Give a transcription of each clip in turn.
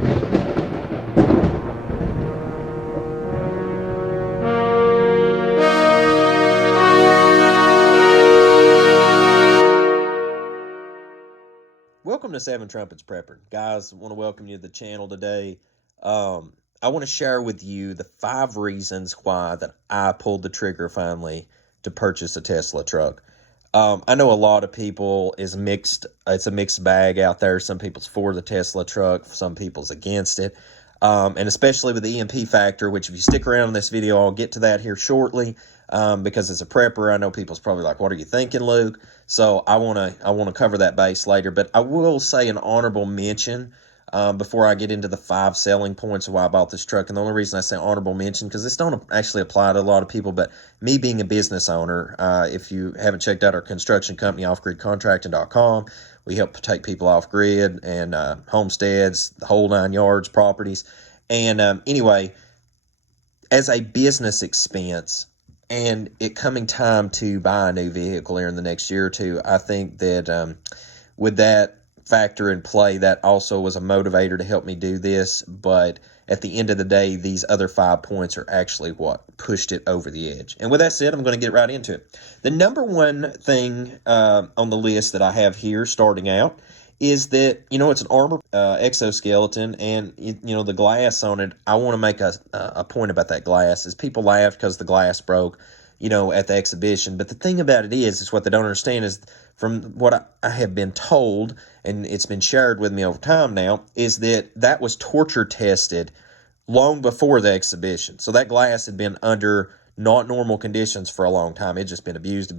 Welcome to Seven Trumpets Prepper. Guys, I want to welcome you to the channel today. I want to share with you the 5 reasons why that I pulled the trigger finally to purchase a Tesla truck. I know a lot of people is mixed. It's a mixed bag out there. Some people's for the Tesla truck, some people's against it. And especially with the EMP factor, which if you stick around in this video, I'll get to that here shortly. Because as a prepper, I know people's probably like, "What are you thinking, Luke?" So I wanna cover that base later. But I will say an honorable mention before I get into the 5 selling points of why I bought this truck. And the only reason I say honorable mention because this don't actually apply to a lot of people, but me being a business owner, if you haven't checked out our construction company, offgridcontracting.com, we help take people off grid and homesteads, the whole 9 yards, properties. And anyway, as a business expense and it coming time to buy a new vehicle here in the next year or two, I think that with that factor in play, that also was a motivator to help me do this. But at the end of the day, these other 5 points are actually what pushed it over the edge. And with that said, I'm going to get right into it. The number one thing on the list that I have here starting out is that, it's an armor exoskeleton, and, the glass on it. I want to make a point about that glass. Is people laugh because the glass broke, at the exhibition. But the thing about it is what they don't understand is, from what I have been told, and it's been shared with me over time now, is that was torture tested long before the exhibition. So that glass had been under not normal conditions for a long time. It just been abused.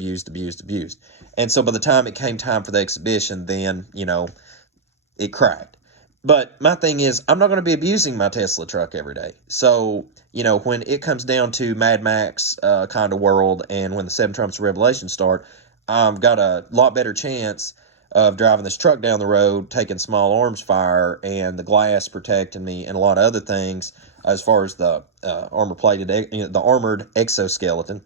And so by the time it came time for the exhibition, then, it cracked. But my thing is, I'm not going to be abusing my Tesla truck every day. So, when it comes down to Mad Max kind of world, and when the 7 Trumpets of Revelation start, I've got a lot better chance of driving this truck down the road, taking small arms fire, and the glass protecting me, and a lot of other things as far as the the armored exoskeleton.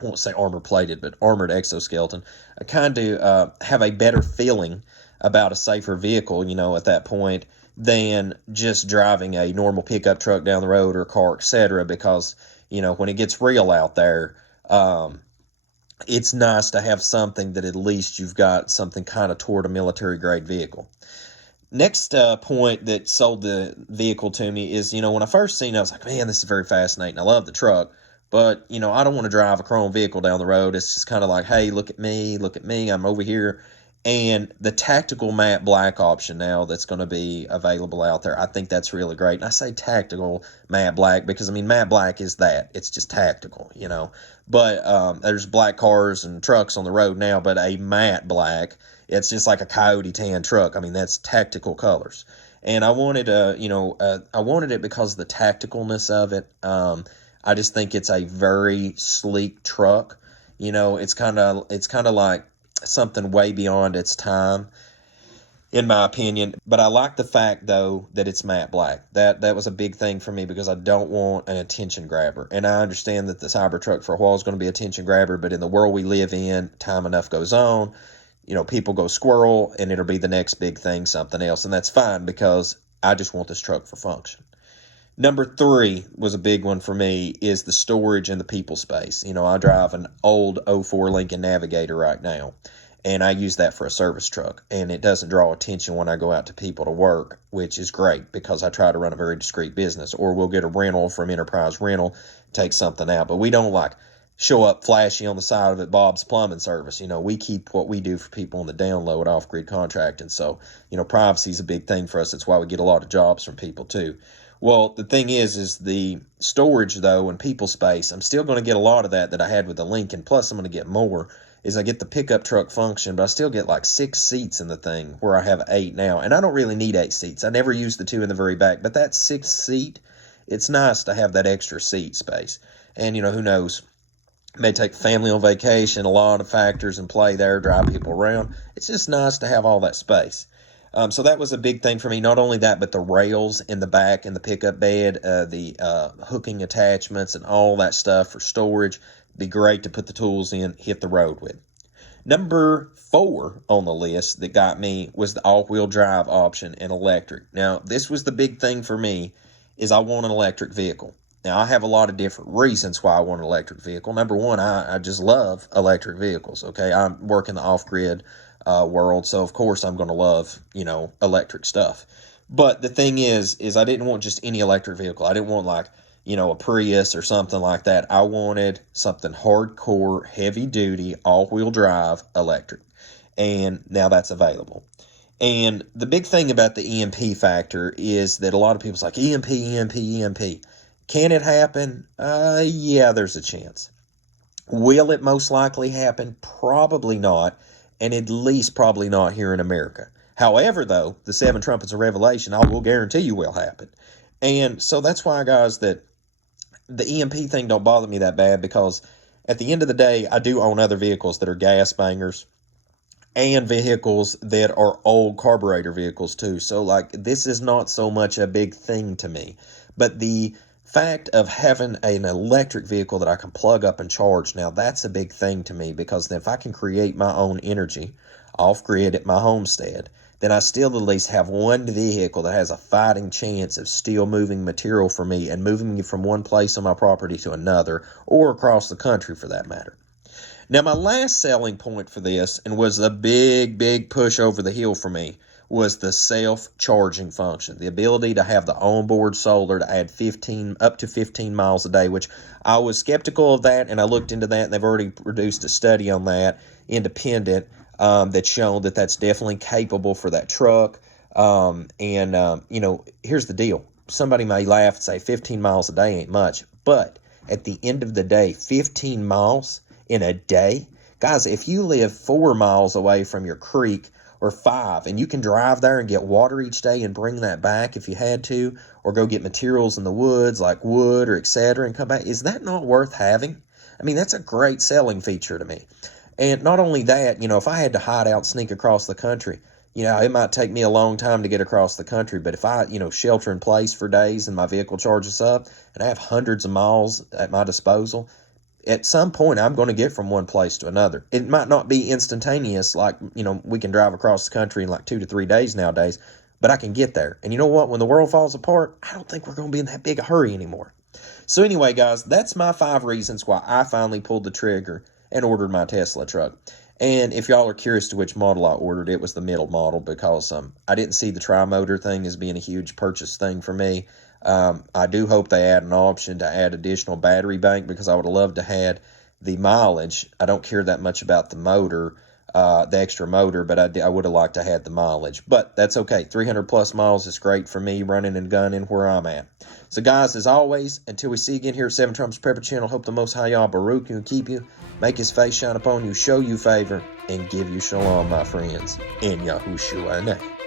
I won't say armor plated, but armored exoskeleton. I kind of have a better feeling about a safer vehicle, at that point, than just driving a normal pickup truck down the road or car, etc. Because, when it gets real out there, it's nice to have something that at least you've got something kind of toward a military grade vehicle. Next point that sold the vehicle to me is, when I first seen it, I was like, man, this is very fascinating. I love the truck, but, I don't want to drive a chrome vehicle down the road. It's just kind of like, hey, look at me, I'm over here. And the tactical matte black option now that's going to be available out there, I think that's really great. And I say tactical matte black because, matte black is that. It's just tactical, But there's black cars and trucks on the road now, but a matte black, it's just like a coyote tan truck. That's tactical colors. And I wanted I wanted it because of the tacticalness of it. I just think it's a very sleek truck. It's kind of like something way beyond its time, in my opinion. But I like the fact, though, that it's matte black. That was a big thing for me because I don't want an attention grabber. And I understand that the Cybertruck for a while is going to be attention grabber, but in the world we live in, time enough goes on. People go squirrel, and it'll be the next big thing, something else. And that's fine because I just want this truck for function. Number 3 was a big one for me, is the storage and the people space. I drive an old '04 Lincoln Navigator right now, and I use that for a service truck, and it doesn't draw attention when I go out to people to work, which is great because I try to run a very discreet business. Or we'll get a rental from Enterprise Rental, take something out, but we don't like show up flashy on the side of it, Bob's Plumbing Service. We keep what we do for people on the down low at Off Grid Contracting. So, privacy is a big thing for us. That's why we get a lot of jobs from people too. Well, the thing is the storage, though, and people space, I'm still going to get a lot of that I had with the Lincoln. Plus, I'm going to get more, is I get the pickup truck function, but I still get like 6 seats in the thing where I have 8 now. And I don't really need 8 seats. I never use the 2 in the very back, but that 6th seat, it's nice to have that extra seat space. And, who knows? May take family on vacation, a lot of factors in play there, drive people around. It's just nice to have all that space. So that was a big thing for me. Not only that, but the rails in the back in the pickup bed, the hooking attachments and all that stuff for storage. Be great to put the tools in, hit the road with. Number 4 on the list that got me was the all-wheel drive option and electric. Now, this was the big thing for me, is I want an electric vehicle. Now, I have a lot of different reasons why I want an electric vehicle. Number one, I just love electric vehicles, okay? I work in the off-grid world, so of course I'm going to love, electric stuff. But the thing is I didn't want just any electric vehicle. I didn't want like, a Prius or something like that. I wanted something hardcore, heavy duty, all-wheel drive, electric. And now that's available. And the big thing about the EMP factor is that a lot of people's like, EMP, EMP, EMP. Can it happen? Yeah, there's a chance. Will it most likely happen? Probably not, and at least probably not here in America. However, though, the 7 trumpets of Revelation, I will guarantee you will happen. And so that's why, guys, that the EMP thing don't bother me that bad, because at the end of the day, I do own other vehicles that are gas bangers and vehicles that are old carburetor vehicles too. So like, this is not so much a big thing to me. But the fact of having an electric vehicle that I can plug up and charge, now that's a big thing to me, because if I can create my own energy off-grid at my homestead, then I still at least have one vehicle that has a fighting chance of still moving material for me and moving me from one place on my property to another, or across the country for that matter. Now, my last selling point for this, and was a big push over the hill for me, was the self-charging function. The ability to have the onboard solar to add up to 15 miles a day, which I was skeptical of that, and I looked into that, and they've already produced a study on that, independent, that's shown that that's definitely capable for that truck. Here's the deal. Somebody may laugh and say 15 miles a day ain't much, but at the end of the day, 15 miles in a day, guys, if you live 4 miles away from your creek, or 5, and you can drive there and get water each day and bring that back if you had to, or go get materials in the woods like wood or etc. and come back, is that not worth having? I mean, that's a great selling feature to me. And not only that, if I had to hide out, sneak across the country, it might take me a long time to get across the country, but if I, shelter in place for days and my vehicle charges up and I have hundreds of miles at my disposal, at some point I'm going to get from one place to another. It might not be instantaneous, like, we can drive across the country in like 2 to 3 days nowadays, but I can get there. And you know what? When the world falls apart, I don't think we're going to be in that big a hurry anymore. So anyway, guys, that's my 5 reasons why I finally pulled the trigger and ordered my Tesla truck. And if y'all are curious to which model I ordered, it was the middle model, because I didn't see the tri-motor thing as being a huge purchase thing for me. I do hope they add an option to add additional battery bank, because I would have loved to had the mileage. I don't care that much about the motor, the extra motor, but I would have liked to have the mileage. But that's okay. 300 plus miles is great for me running and gunning where I'm at. So guys, as always, until we see you again here at 7 Trumpets Prepper Channel, hope the Most High Yah Baruch you and keep you, make his face shine upon you, show you favor, and give you shalom, my friends, in Yahushua name.